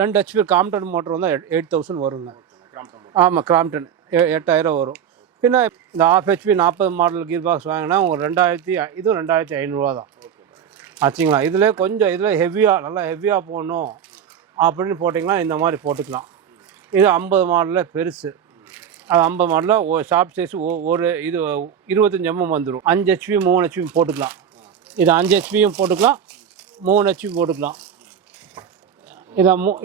2 HP Crompton motor வந்தால் 8000 வருங்க. ஆமாம், கிராம்ப்டன் 8000 வரும். பின்ன இந்த 1/2 ஹெச்பி 40 மாடல் கீர் பாக்ஸ் வாங்கினா உங்களுக்கு 2000, இதுவும் 2500 தான் ஆச்சுங்களா. இதில் கொஞ்சம் இதில் ஹெவியாக நல்லா ஹெவியாக போடணும் அப்படின்னு போட்டிங்கன்னா இந்த மாதிரி போட்டுக்கலாம். இது 50 மாடலில் பெருசு. அது 50 மாடலில் ஷாப் சைஸ் ஒரு இது 25 mm வந்துடும். 5 ஹெச்பி 3 ஹெச்பி போட்டுக்கலாம். இது 5 ஹெச்பியும் போட்டுக்கலாம், 3 ஹெச்பி போட்டுக்கலாம்.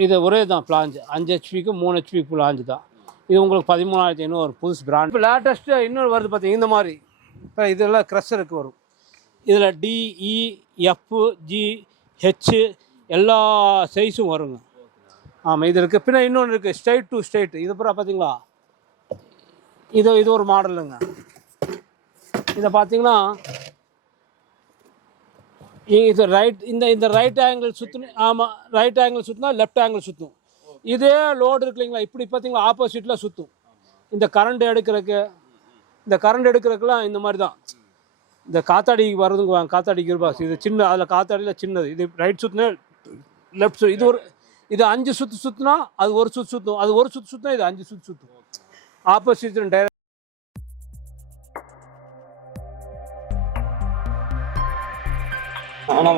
இது ஒரே தான் பிளாஞ்சு. 5 ஹெச்பிக்கு 3 ஹெச்பிக்கு பிளாஞ்சு தான். இது உங்களுக்கு 13,500 ஒரு புதுசு பிராண்ட். இப்போ லேட்டஸ்ட்டு இன்னொரு வருது பார்த்தீங்க இந்த மாதிரி. இப்போ இதெல்லாம் க்ரஷருக்கு வரும். இதில் DEFGH எல்லா சைஸும் வருங்க. ஆமாம், இது இருக்குது. பின்ன இன்னொன்று இருக்குது, ஸ்ட்ரைட் டு ஸ்ட்ரைட். இது அப்புறம் பார்த்தீங்களா, இது ஒரு மாடலுங்க. இதை பார்த்தீங்கன்னா இது ரைட், இந்த ரைட் ஆங்கிள் சுற்றணும். ஆமாம், ரைட் ஆங்கிள் சுற்றினா லெஃப்ட் ஆங்கிள் சுற்றும். இதே லோடு இருக்கு இல்லைங்களா, இப்படி பார்த்தீங்களா ஆப்போசிட்டில் சுற்றும். இந்த கரண்ட் எடுக்கிறதுக்கெல்லாம் இந்த மாதிரி தான். இந்த காத்தாடி வர்றதுங்க வாங்க, காத்தாடி கீர் பாக்ஸ். இது சின்ன, அதில் காத்தாடியில் சின்னது. இது ரைட் சுற்றினா லெஃப்ட் சுற்று. இது 5 சுற்று சுற்றினா அது ஒரு சுற்று சுற்றும். அது ஒரு சுற்று சுற்றினா இது 5 சுற்று சுற்றும். Opposite direct.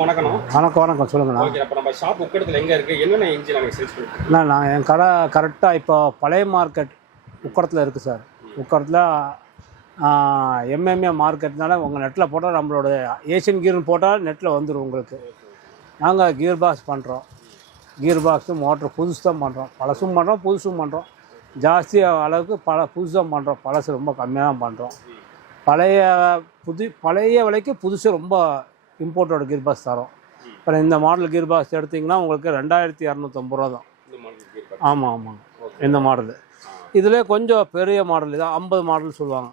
வணக்கம் சொல்லுங்கண்ணா. நம்ம ஷாப் உக்கடத்தில் எங்கே இருக்குது, என்னென்ன இன்ஜின் நாங்கள் சேல்ஸ் பண்ணுறோம்? நான் என் கடை கரெக்டாக இப்போ பழைய மார்க்கெட் உக்கடத்தில் இருக்குது சார். உக்கடத்தில் எம்எம்ஏ மார்க்கெட்னால உங்கள் நெட்டில் போட்டால் நம்மளோட ஏஷியன் கீர்னு போட்டால் நெட்டில் வந்துடும் உங்களுக்கு. நாங்கள் கீர் பாக்ஸ் பண்ணுறோம். கீர் பாக்ஸு மோட்ரு புதுசு தான் பண்ணுறோம். பழசும் பண்ணுறோம், புதுசும் பண்ணுறோம். ஜாஸ்தி அளவுக்கு புதுசு தான் பண்ணுறோம். பழசு ரொம்ப கம்மியாக தான் பண்ணுறோம். பழைய விலைக்கு புதுசு ரொம்ப இம்போர்ட்டோட கீர் பாக்ஸ் தரோம். இப்போ இந்த மாடல் கீர் பாக்ஸ் எடுத்திங்கன்னா உங்களுக்கு 2250 ரூபா தான். ஆமாம், இந்த மாடலு. இதில் கொஞ்சம் பெரிய மாடல் தான் 50 மாடல் சொல்லுவாங்க.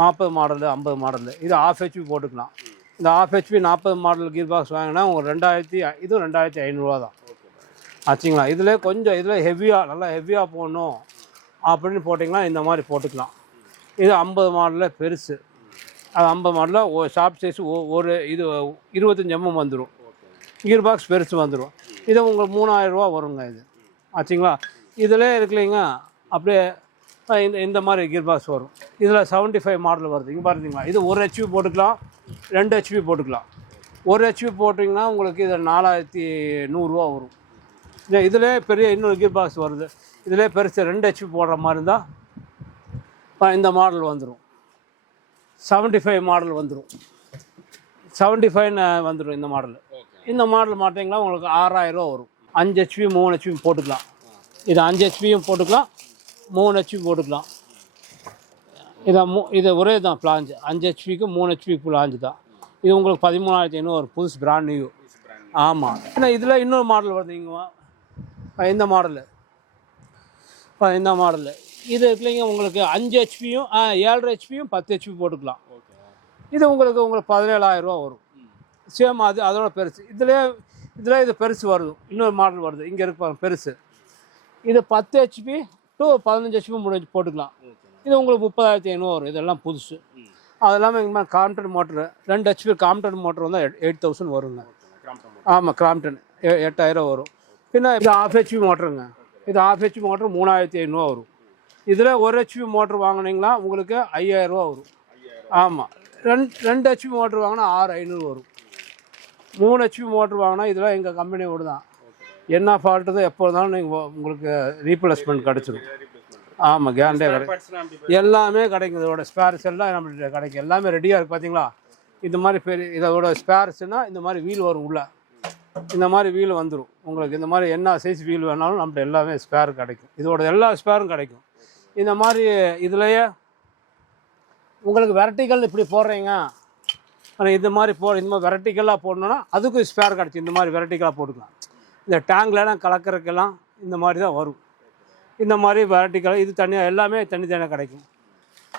40 மாடலு 50 மாடலு. இது 1/2 ஹெச்பி போட்டுக்கலாம். இந்த 1/2 ஹெச்பி 40 மாடல் கீர் பாக்ஸ் வாங்கினா உங்களுக்கு 2000, இதுவும் 2500 தான் ஆச்சுங்களா. இதில் கொஞ்சம் இதில் ஹெவியாக நல்லா ஹெவியாக போடணும் அப்படின்னு போட்டிங்கன்னா இந்த மாதிரி போட்டுக்கலாம். இது 50 மாடலில் பெருசு. அது 50 மாடலில் ஷாப் சைஸ் ஒரு இது 25 mm வந்துடும். கீர் பாக்ஸ் பெருசு வந்துடும். இது உங்களுக்கு 3000 ரூபா வருங்க இது ஆச்சுங்களா. இதில் இருக்குல்லைங்க அப்படியே இந்த மாதிரி கீர் பாக்ஸ் வரும். இதில் 75 மாடல் வருது. இங்கே பார்த்தீங்களா, இது 1 ஹெச்பி போட்டுக்கலாம், 2 ஹெச்பி போட்டுக்கலாம். 1 ஹெச்பி போட்டிங்கன்னா உங்களுக்கு இது 4100 ரூபா வரும். இதில் பெரிய இன்னொரு கீர் பாக்ஸ் வருது. இதில் பெருசு 2 ஹெச்பி போடுற மாதிரி இருந்தால் இந்த மாடல் வந்துடும். 75 மாடல் வந்துடும். 75 வந்துடும் இந்த மாடல். இந்த மாடல் மாட்டிங்கன்னா உங்களுக்கு 6000 ரூபா வரும். 5 ஹெச்பி 3 ஹெச்பி போட்டுக்கலாம். இது 5 ஹெச்பியும் போட்டுக்கலாம், 3 ஹெச்பி போட்டுக்கலாம். இது ஒரே தான் பிளாஞ்சு. 5 ஹெச்பிக்கு 3 ஹெச்பி பிளாஞ்சு தான். இது உங்களுக்கு 13,500 ஒரு புதுசு பிராண்ட் நியூ. ஆமாம். ஏன்னா இதில் இன்னொரு மாடல் வருது. இங்கே இந்த மாடலு இது இருக்குல்லைங்க உங்களுக்கு 5 ஹெச்பியும் 7.5 ஹெச்பியும் 10 ஹெச்பி போட்டுக்கலாம். இது உங்களுக்கு 17,000 ரூபா வரும். சேம் அதோட பெருசு. இதில் இது பெருசு வருது. இன்னொரு மாடல் வருது. இங்கே இருக்கு பெருசு. இது 10 ஹெச்பி டு 15 ஹெச்பி போட்டுக்கலாம். இது உங்களுக்கு 30,500 வரும். இதெல்லாம் புதுசு. அது இல்லாமல் இங்கே Crompton motor 2 HP Crompton motor வந்தால் 8000 வருங்க. ஆமாம், கிராம்ப்டன் 8000 வரும். பின்ன இது 1/2 ஹெச்பி மோட்டருங்க. இது 1/2 ஹெச்பி மோட்ரு 3500 வரும். இதில் 1 ஹெச்பி மோட்ரு வாங்கினீங்கன்னா உங்களுக்கு 5000 ரூபா வரும். ஆமாம், 2 ஹெச்பி மோட்ரு வாங்கினா 6500 வரும். 3 ஹெச்பி மோட்ரு வாங்கினா இதெல்லாம் எங்கள் கம்பெனியோடு தான். என்ன ஃபால்ட்டு தான் எப்போ இருந்தாலும் நீங்கள் உங்களுக்கு ரீப்ளேஸ்மெண்ட் கிடச்சிடும். ஆமாம், கேரண்டே கிடைக்கும். எல்லாமே கிடைக்கும். இதோட ஸ்பேர்ஸ் எல்லாம் நம்மள்கிட்ட கிடைக்கும். எல்லாமே ரெடியாக இருக்குது. பார்த்தீங்களா, இந்த மாதிரி இதோட ஸ்பேர்ஸ்னால் இந்த மாதிரி வீல் வரும். உள்ள இந்த மாதிரி வீல் வந்துடும் உங்களுக்கு. இந்த மாதிரி என்ன சைஸ் வீல் வேணாலும் நம்மள்ட்ட எல்லாமே ஸ்பேர் கிடைக்கும். இதோட எல்லா ஸ்பேரும் கிடைக்கும். இந்த மாதிரி இதுலையே உங்களுக்கு வெரைட்டிகள் இப்படி போடுறீங்க, ஆனால் இந்த மாதிரி வெரைட்டிக்கலாக போடணுன்னா அதுக்கும் ஸ்பேர் கிடச்சி இந்த மாதிரி வெரைட்டிக்கலாக போட்டுக்கலாம். இந்த டேங்க்லாம் கலக்கிறதுக்கெல்லாம் இந்த மாதிரி தான் வரும். இந்த மாதிரி வெரைட்டிக்கலாக இது தனியாக எல்லாமே தனித்தனியாக கிடைக்கும்.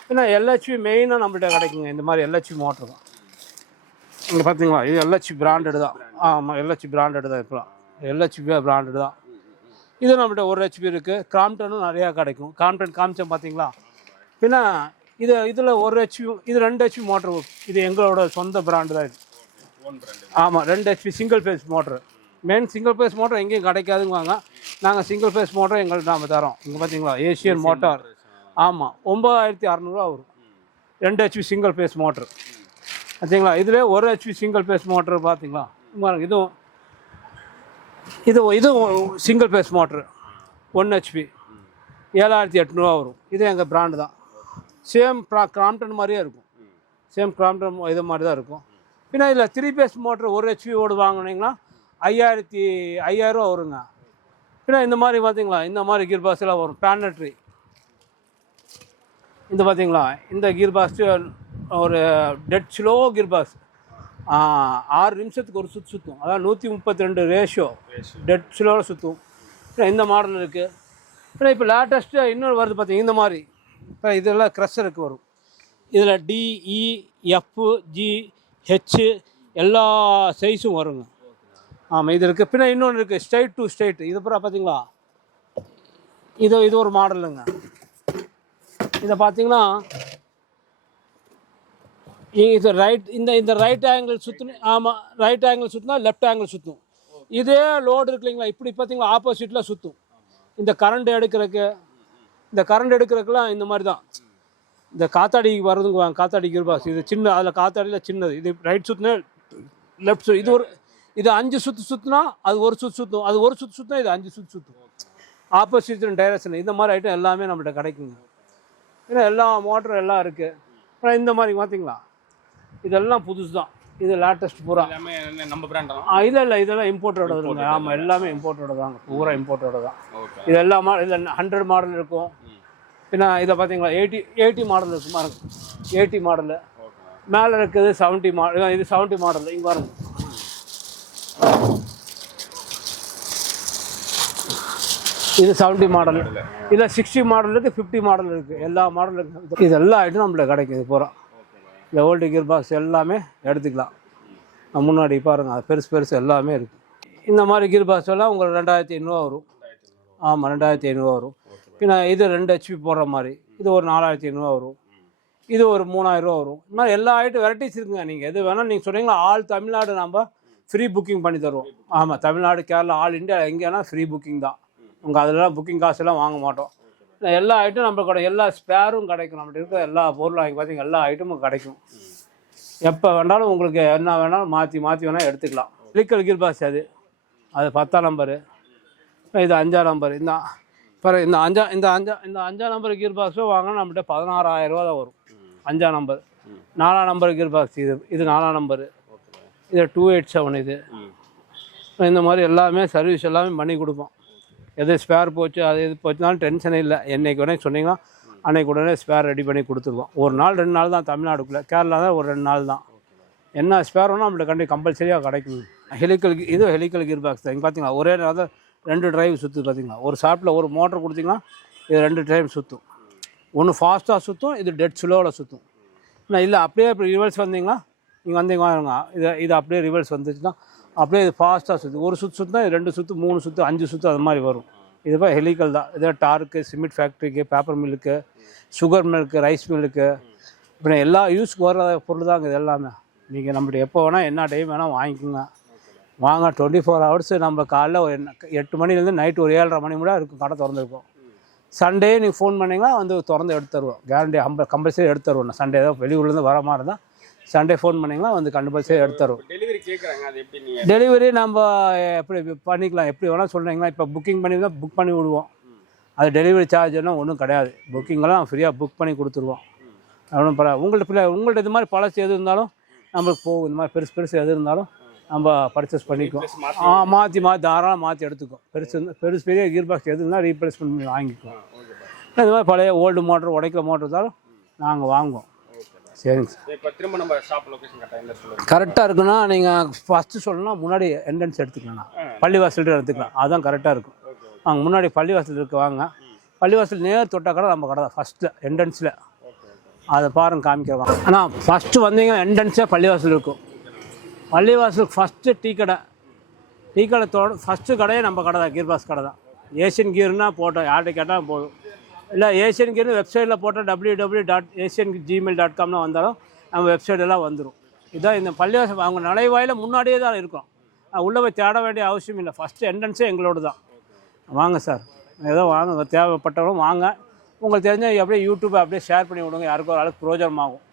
ஏன்னா எல்ஹெச்பி மெயினாக நம்மள்கிட்ட கிடைக்குங்க. இந்த மாதிரி எல்ஹெச்பி மோட்ரு தான். இங்கே பார்த்தீங்களா, இது எல்ஹெச்பி பிராண்டடு தான். ஆமாம், எல்ஹெச்பி பிராண்டடு தான். இப்போலாம் எல்ஹெச்பி பிராண்டடு தான். இது நம்மள்கிட்ட 1 ஹெச்பி இருக்குது. கிராம்ப்டனும் நிறையா கிடைக்கும். கிராம்ப்டன் காமிச்சோம் பார்த்தீங்களா. பின்ன இதில் 1 ஹெச்பி, இது 2 ஹெச்பி மோட்ரு. இது எங்களோட சொந்த பிராண்டு தான் இது. ஆமாம், 2 HP single phase motor. Main single phase motor எங்கேயும் கிடைக்காதுங்குவாங்க. நாங்கள் சிங்கிள் ஃபேஸ் மோட்டர் எங்கள்கிட்ட நாம் தரோம். இங்கே பார்த்தீங்களா ஏஷியன் மோட்டார். ஆமாம், 9600 வரும் 2 HP சிங்கிள் ஃபேஸ் மோட்ரு. பார்த்தீங்களா இதில் 1 HP சிங்கிள் ஃபேஸ் மோட்ரு பார்த்தீங்களா. இதுவும் இதுவும் சிங்கிள் ஃபேஸ் மோட்ரு 1 HP 7800 வரும். இது எங்கள் பிராண்டு தான். சேம் கிராம்ப்டன் மாதிரியே இருக்கும். சேம் கிராம்ப்டன் இது மாதிரி தான் இருக்கும். பின்ன இதில் 3 ஃபேஸ் மோட்ரு 1 HP ஓடு வாங்கினீங்கன்னா 5000 வருங்க. பின்ன இந்த மாதிரி பார்த்தீங்களா இந்த மாதிரி கீர் பாக்ஸ் எல்லாம் வரும். பேனட்ரி இந்த பார்த்தீங்களா இந்த கீர் பாக்ஸ் ஒரு டெட் ஸ்லோ கீர் பாக்ஸ் 6 நிமிஷத்துக்கு ஒரு சுற்றும். அதாவது 132 ரேஷியோ டெட் ஸ்லோவில் சுற்றும். இந்த மாடல் இருக்குது. இப்போ லேட்டஸ்ட்டு இன்னொரு வருது பார்த்தீங்க இந்த மாதிரி. இப்போ இதெல்லாம் க்ரஷருக்கு வரும். இதில் DEFGH எல்லா சைஸும் வருங்க. ஆமாம் இது இருக்குது. பின்ன இன்னொன்று இருக்குது ஸ்ட்ரைட் டு ஸ்ட்ரைட். இது அப்புறம் பார்த்தீங்களா இது ஒரு மாடலுங்க. இதை பார்த்தீங்கன்னா இது ரைட் இந்த ரைட் ஆங்கிள் சுற்றணும். ஆமாம், ரைட் ஆங்கிள் சுற்றினா லெஃப்ட் ஆங்கிள் சுற்றும். இதே லோடு இருக்கு இல்லைங்களா, இப்படி பார்த்தீங்களா ஆப்போசிட்டில் சுற்றும். இந்த கரண்ட் எடுக்கிறதுக்கெல்லாம் இந்த மாதிரி தான். இந்த காத்தாடி வர்றதுங்க காத்தாடி கீர் பாக்ஸ். இது சின்ன, அதில் காத்தாடியில் சின்னது. இது ரைட் சுற்றினா லெஃப்ட் சுற்று. இது 5 சுற்று சுற்றினா அது ஒரு சுற்று சுற்றும். அது ஒரு சுற்று சுற்றினா இது 5 சுற்று சுற்றும். Opposite direction. இந்த மாதிரி ஐட்டம் எல்லாமே நம்மகிட்ட கிடைக்குங்க. ஏன்னா எல்லா மோட்டரும் எல்லாம் இருக்குது. அப்புறம் இந்த மாதிரி பார்த்தீங்களா இதெல்லாம் புதுசு தான். இது லேட்டஸ்ட் பூரா நம்ம பிராண்ட் தான். இல்லை இதெல்லாம் இம்போர்ட்டோட வருங்க. ஆமாம், எல்லாமே இம்போர்ட்டோட தாங்க. பூரா இம்போர்ட்டோட தான். இது எல்லா இதில் 100 மாடல் இருக்கும். பின்ன இதை பார்த்தீங்களா 80 மாடல் இருக்கும் பாருங்க. 80 மாடலு மேலே இருக்குது. 70 மாடல். இது 70 மாடல். இங்கே பாருங்க. இது 70 மாடல். இதில் 60 மாடல் இருக்குது, 50 மாடல் இருக்குது. எல்லா மாடல் இருக்குது. இது எல்லா ஐட்டம் நம்மளுக்கு கிடைக்குது பூரா. இந்த ஓல்டு கீர் பாக்ஸ் எல்லாமே எடுத்துக்கலாம். முன்னாடி பாருங்கள் அது பெருசு எல்லாமே இருக்குது. இந்த மாதிரி கீர் பாக்ஸ் எல்லாம் உங்களுக்கு 2500 வரும். ஆமாம், 2500 வரும். பின்ன இது 2 HP போடுற மாதிரி இது ஒரு 4500 வரும். இது ஒரு 3000 வரும். இந்த மாதிரி எல்லா ஐட்டம் வெரைட்டிஸ் இருக்குங்க. நீங்கள் எது வேணால் நீங்கள் சொன்னீங்களா ஆல் தமிழ்நாடு நம்ம ஃப்ரீ புக்கிங் பண்ணி தருவோம். ஆமாம், தமிழ்நாடு, கேரளா, ஆல் இந்தியா எங்கேனா ஃப்ரீ புக்கிங் தான். உங்கள் அதெல்லாம் புக்கிங் காசெல்லாம் வாங்க மாட்டோம். எல்லா ஐட்டம் நம்ம கூட எல்லா ஸ்பேரும் கிடைக்கும். நம்மகிட்ட இருக்கிற எல்லா பொருளும் வாங்கி பார்த்தீங்க எல்லா ஐட்டமும் கிடைக்கும். எப்போ வேணாலும் உங்களுக்கு என்ன வேணாலும் மாற்றி வேணால் எடுத்துக்கலாம். ஹெலிக்கல் கீர் பாக்ஸ் அது 10ஆம் நம்பரு. இது 5ஆம் நம்பர். இந்த 5ஆம் நம்பர் கீர் பாக்ஸும் வாங்கினா நம்மகிட்ட 16000 தான் வரும். 5ஆம் நம்பர். 4ஆம் நம்பர் கீர் பாக்ஸ் இது 4ஆம் நம்பரு. இது 287. இது இந்த மாதிரி எல்லாமே சர்வீஸ் எல்லாமே பண்ணி கொடுப்போம். எது ஸ்பேர் போச்சு அது எது போச்சுனாலும் டென்ஷனே இல்லை. என்றைக்கு உடனே சொன்னீங்கன்னா அன்றைக்கு உடனே ஸ்பேர் ரெடி பண்ணி கொடுத்துருவோம். ஒரு நாள் 2 நாள் தான் தமிழ்நாடுக்குள்ளே. கேரளா தான் ஒரு 2 நாள் தான். என்ன ஸ்பேர் வேணால் நம்மளுக்கு கம்பல்சரியாக கிடைக்கும். ஹெலிக்கல் கீர் பாக்ஸ் தான். இங்கே பார்த்தீங்களா ஒரே நேரம் 2 டிரைவ் சுற்று. பார்த்தீங்களா ஒரு ஷாப்பில் ஒரு மோட்டர் கொடுத்தீங்கன்னா இது 2 டிரைவ் சுற்றும். ஒன்று ஃபாஸ்ட்டாக சுற்றும், இது டெட் ஸ்லோவில் சுற்றும். இல்லை அப்படியே ரிவர்ஸ் வந்தீங்கன்னா நீங்கள் வந்தீங்க இது அப்படியே ரிவர்ஸ் வந்துச்சுன்னா அப்படியே இது ஃபாஸ்ட்டாக சுற்று. ஒரு சுற்றுனா 2 சுற்று, 3 சுற்று, 5 சுற்று அது மாதிரி வரும். இதுப்போ ஹெலிக்கல் தான். இதே டார்க்கு, சிமெண்ட் ஃபேக்ட்ரிக்கு, பேப்பர் மில்லுக்கு, சுகர் மில்லுக்கு, ரைஸ் மில்லுக்கு, இப்போ எல்லா யூஸ்க்கு வர பொருள் தாங்க இது எல்லாமே. நீங்கள் நம்மகிட்ட எப்போ வேணால் என்ன டைம் வேணால் வாங்கிக்கோங்க. வாங்க 24 ஹவர்ஸ். நம்ம காலைல ஒரு 8 மணிலேருந்து நைட்டு ஒரு 7:30 மணி கூட இருக்கும் கடை திறந்துருக்கோம். சண்டே நீங்கள் ஃபோன் பண்ணிங்கன்னா வந்து திறந்து எடுத்து தருவோம். கேரண்டி கம்பல்சரி எடுத்து தருவோம். சண்டே தான் வெளியூர்லேருந்து வர மாதிரி இருந்தால் சண்டே ஃபோன் பண்ணிங்கன்னா வந்து கம்பல்சரி எடுத்து தருவோம். டெலிவரி கேட்குறாங்க, அது எப்படி நீங்கள் டெலிவரி நம்ம எப்படி பண்ணிக்கலாம், எப்படி வேணால் சொல்கிறீங்களா. இப்போ புக்கிங் பண்ணி தான் புக் பண்ணி விடுவோம். அது டெலிவரி சார்ஜெல்லாம் ஒன்றும் கிடையாது. புக்கிங்கெல்லாம் ஃப்ரீயாக புக் பண்ணி கொடுத்துருவோம். ஒன்றும் பரவாயில்ல. உங்கள்கிட்ட இது மாதிரி பழசு எது இருந்தாலும் நம்மளுக்கு போகும். இந்த மாதிரி பெருசு எது இருந்தாலும் நம்ம பர்ச்சேஸ் பண்ணிக்குவோம். மாற்றி தாராளமாக மாற்றி எடுத்துக்கும். பெரிய கீர் பாக்ஸ் எது இருந்தால் ரீப்ளேஸ்மெண்ட் பண்ணி வாங்கிக்குவோம். இந்த மாதிரி பழைய ஓல்டு மோட்டர், உடைக்கிற மோட்டர் இருந்தாலும் நாங்கள் வாங்குவோம். சரிங்க சார். இப்போ திரும்ப நம்ம ஷாப் லொகேஷன் கரெக்டாக இருக்குன்னா நீங்கள் ஃபஸ்ட்டு சொல்லணும்னா முன்னாடி என்ட்ரன்ஸ் எடுத்துக்கலாம். பள்ளிவாசல் எடுத்துக்கலாம். அதுதான் கரெக்டாக இருக்கும். அங்கே முன்னாடி பள்ளிவாசல் இருக்கு. வாங்க, பள்ளிவாசல் நேர் தொட்ட கடை நம்ம கடை தான் ஃபஸ்ட்டில் என்ட்ரன்ஸில். அதை பாருங்க காமிக்கிறோம். ஆனால் ஃபஸ்ட்டு வந்தீங்க என்ட்ரன்ஸே பள்ளிவாசல் இருக்கும். பள்ளிவாசலுக்கு ஃபஸ்ட்டு டீ கடை ஃபஸ்ட்டு கடையே நம்ம கடை தான். கீர் பாக்ஸ் கடை தான். ஏஷியன் கீர்னால் போட்டோம் யார்கிட்ட கேட்டால் போதும். இல்லை ஏஷியன் கீர்னு வெப்சைட்டில் போட்டால் www.asiangmail.com வந்தாலும் நம்ம வெப்சைட்டெல்லாம் வந்துடும். இதுதான் இந்த பள்ளிவாசல் அவங்க நடைவாயில் முன்னாடியே தான் இருக்கும். உள்ளே போய் தேட வேண்டிய அவசியம் இல்லை. ஃபஸ்ட்டு என்ட்ரன்ஸே எங்களோட தான். வாங்க சார், ஏதோ வாங்க, தேவைப்பட்டவங்களும் வாங்க. உங்களுக்கு தெரிஞ்ச அப்படியே யூடியூப்பை அப்படியே ஷேர் பண்ணி விடுங்க, யாருக்கும் ஒரு ஆளுக்கு பிரயோஜனமாகும்.